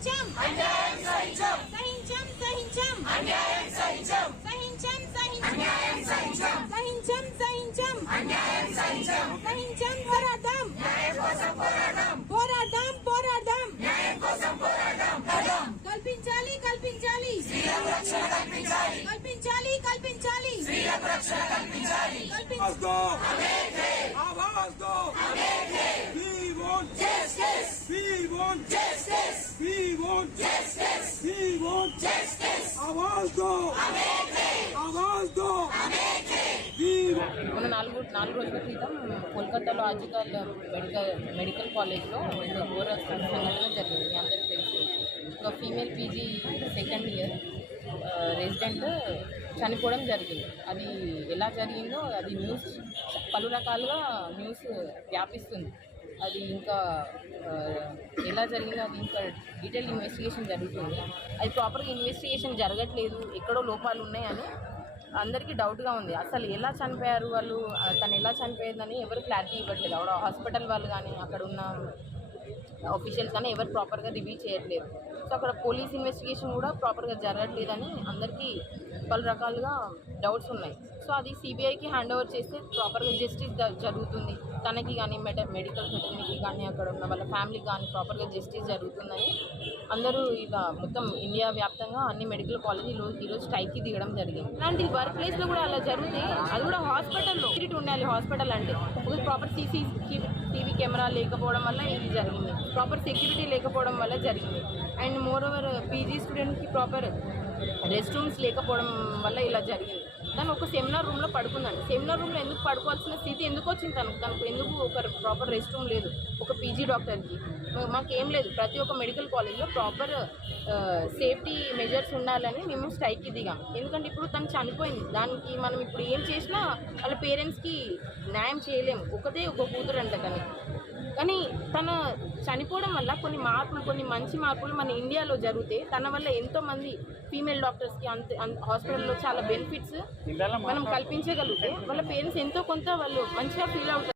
సహించాం. అన్యాయం సహించాం. సహించాం సహించాం. అన్యాయం సహించాం. సహించాం సహించాం. అన్యాయం సహించాం. సహించాం సహించాం. అన్యాయం సహించాం. సహించాం పోరాటం. న్యాయం కోసం పోరాటం. పోరాటం పోరాటం. న్యాయం కోసం పోరాటం. పదం కల్పించాలి కల్పించాలి. శ్రీలకు రక్షణ కల్పించాలి. కల్పించాలి కల్పించాలి. కల్పించాలి. కల్పించాలి. want justice. We want justice. We want justice. మన నాలుగు నాలుగు రోజుల క్రితం కోల్కతాలో అజితాల్ మెడికల్ మెడికల్ కాలేజ్లో ఘోర సంఘటన జరిగింది అందరికీ తెలుసు. ఒక female PG second year resident చనిపోవడం జరిగింది. అది ఎలా జరిగిందో అది న్యూస్ పలు రకాలుగా న్యూస్ వ్యాపిస్తుంది. అది ఇంకా ఎలా జరిగిందో అది ఇంకా డీటెయిల్ ఇన్వెస్టిగేషన్ జరుగుతుంది. అది ప్రాపర్గా ఇన్వెస్టిగేషన్ జరగట్లేదు ఎక్కడో లోపాలు ఉన్నాయని అందరికీ డౌట్గా ఉంది. అసలు ఎలా చనిపోయారు వాళ్ళు? తను ఎలా చనిపోయిందని ఎవరు క్లారిటీ ఇవ్వట్లేదు. ఆవిడ హాస్పిటల్ వాళ్ళు కానీ అక్కడ ఉన్న ఆఫీషియల్స్ కానీ ఎవరు ప్రాపర్గా రివీల్ చేయట్లేదు. సో అక్కడ పోలీస్ ఇన్వెస్టిగేషన్ కూడా ప్రాపర్గా జరగట్లేదని అందరికీ పలు రకాలుగా డౌట్స్ ఉన్నాయి. సో అది సిబిఐకి హ్యాండ్ ఓవర్ చేస్తే ప్రాపర్గా జస్టిస్ జరుగుతుంది. తనకి కానీ మెడ మెడికల్ ఫెటర్నిటీ కానీ అక్కడ ఉన్న వాళ్ళ ఫ్యామిలీకి కానీ ప్రాపర్గా జస్టిస్ జరుగుతుందని అందరూ ఇలా మొత్తం ఇండియా వ్యాప్తంగా అన్ని మెడికల్ కాలేజీలు ఈరోజు స్ట్రైక్కి దిగడం జరిగింది. ఇలాంటి వర్క్ ప్లేస్లో కూడా అలా జరిగితే అది కూడా హాస్పిటల్లో సెక్యూరిటీ ఉండాలి హాస్పిటల్ అంటే. ప్రాపర్ సీసీ టీవీ కెమెరా లేకపోవడం వల్ల ఇది జరిగింది. ప్రాపర్ సెక్యూరిటీ లేకపోవడం వల్ల జరిగింది. అండ్ మోర్ ఓవర్ పీజీ స్టూడెంట్కి ప్రాపర్ రెస్ట్ రూమ్స్ లేకపోవడం వల్ల ఇలా జరిగింది. తను ఒక సెమినార్ రూమ్లో పడుకుందండి సెమినార్ రూమ్లో ఎందుకు పడుకోవాల్సిన స్థితి ఎందుకు వచ్చింది తనకు? తనకు ఎందుకు ఒక ప్రాపర్ రెస్ట్ రూమ్ లేదు? ఒక పీజీ డాక్టర్కి మాకేం లేదు. ప్రతి ఒక్క మెడికల్ కాలేజ్లో ప్రాపర్ సేఫ్టీ మెజర్స్ ఉండాలని మేము స్ట్రైక్కి దిగాం. ఎందుకంటే ఇప్పుడు తను చనిపోయింది. దానికి మనం ఇప్పుడు ఏం చేసినా వాళ్ళ పేరెంట్స్కి న్యాయం చేయలేము. ఒకదే ఒక కూతురు అంట తనకి కానీ తన చనిపోవడం వల్ల కొన్ని మార్పులు కొన్ని మంచి మార్పులు మన ఇండియాలో జరిగితే తన వల్ల ఎంతో మంది ఫీమేల్ డాక్టర్స్కి అంత అంత- హాస్పిటల్లో చాలా బెనిఫిట్స్ మనం కల్పించగలిగితే వాళ్ళ పేరెంట్స్ ఎంతో కొంత వాళ్ళు మంచిగా ఫీల్ అవుతారు.